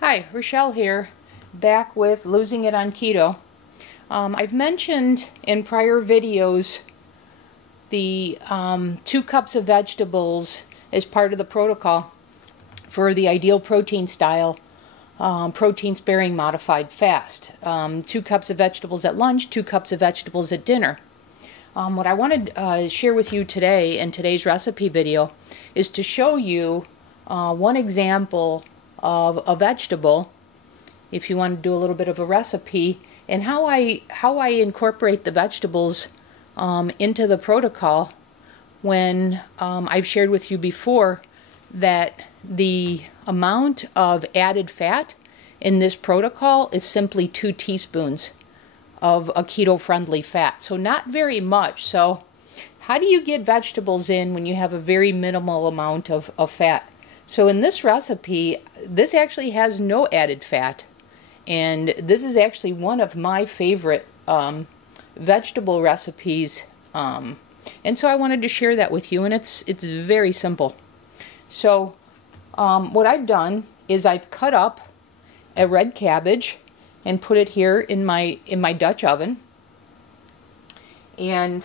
Hi, Rochelle here, back with Losing It on Keto. I've mentioned in prior videos the 2 cups of vegetables as part of the protocol for the ideal protein style, protein sparing modified fast. 2 cups of vegetables at lunch, 2 cups of vegetables at dinner. What I wanted to share with you today in today's recipe video is to show you one example of a vegetable, if you want to do a little bit of a recipe, and how I incorporate the vegetables into the protocol when I've shared with you before that the amount of added fat in this protocol is simply 2 teaspoons of a keto-friendly fat, so not very much. So how do you get vegetables in when you have a very minimal amount of fat? So in this recipe, this actually has no added fat, and this is actually one of my favorite vegetable recipes, and so I wanted to share that with you, and it's very simple. So what I've done is I've cut up a red cabbage and put it here in my Dutch oven. And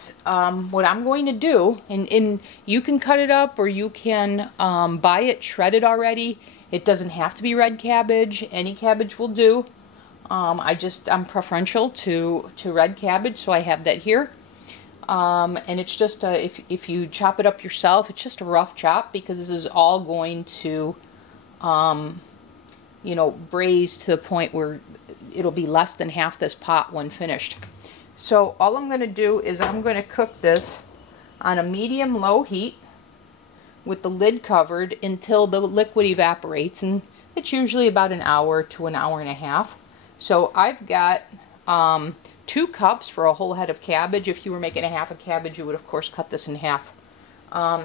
what I'm going to do, and you can cut it up or you can buy it shredded already. It doesn't have to be red cabbage. Any cabbage will do. I'm preferential to red cabbage, so I have that here. And it's just if you chop it up yourself, it's just a rough chop because this is all going to braise to the point where it'll be less than half this pot when finished. So all I'm going to do is I'm going to cook this on a medium-low heat with the lid covered until the liquid evaporates, and it's usually about an hour to an hour and a half. So I've got 2 cups for a whole head of cabbage. If you were making a half a cabbage, you would of course cut this in half.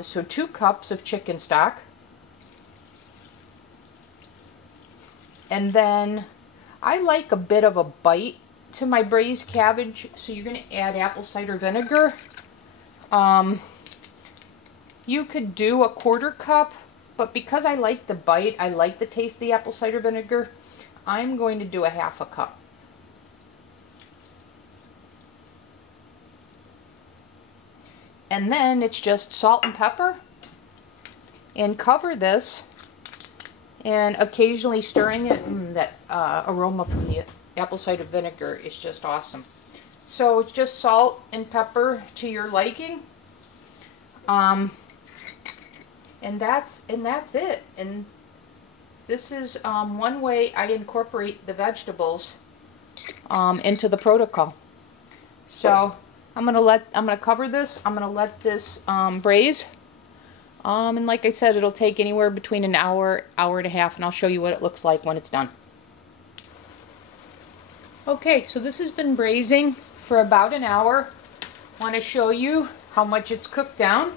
So 2 cups of chicken stock. And then I like a bit of a bite to my braised cabbage, so you're going to add apple cider vinegar. You could do a 1/4 cup, but because I like the bite, I like the taste of the apple cider vinegar, I'm going to do a 1/2 cup. And then it's just salt and pepper, and cover this, and occasionally stirring it. That aroma from the apple cider vinegar is just awesome. So it's just salt and pepper to your liking, and that's it. And this is one way I incorporate the vegetables into the protocol. So I'm gonna cover this. I'm gonna let this braise. And like I said, it'll take anywhere between an hour, hour and a half, and I'll show you what it looks like when it's done. Okay, so this has been braising for about an hour. I want to show you how much it's cooked down.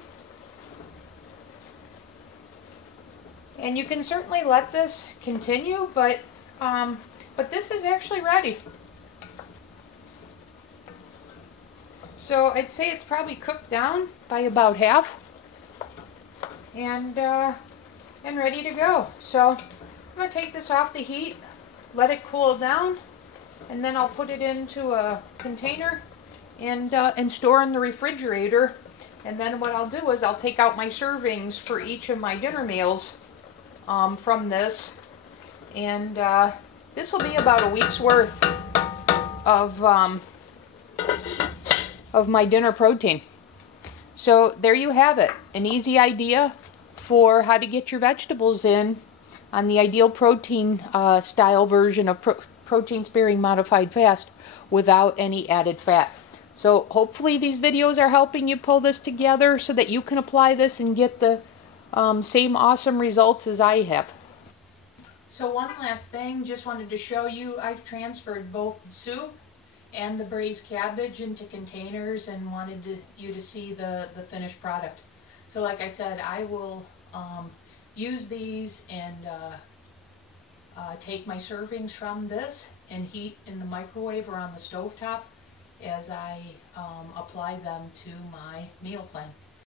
And you can certainly let this continue, but this is actually ready. So I'd say it's probably cooked down by about half, and ready to go. So I'm going to take this off the heat, let it cool down, and then I'll put it into a container and store in the refrigerator. And then what I'll do is I'll take out my servings for each of my dinner meals from this, and this will be about a week's worth of my dinner protein. So there you have it, an easy idea for how to get your vegetables in on the ideal protein style version of protein sparing modified fast without any added fat. So hopefully these videos are helping you pull this together so that you can apply this and get the same awesome results as I have. So one last thing, just wanted to show you, I've transferred both the soup and the braised cabbage into containers and wanted you to see the finished product. So like I said, I will use these and take my servings from this and heat in the microwave or on the stovetop as I apply them to my meal plan.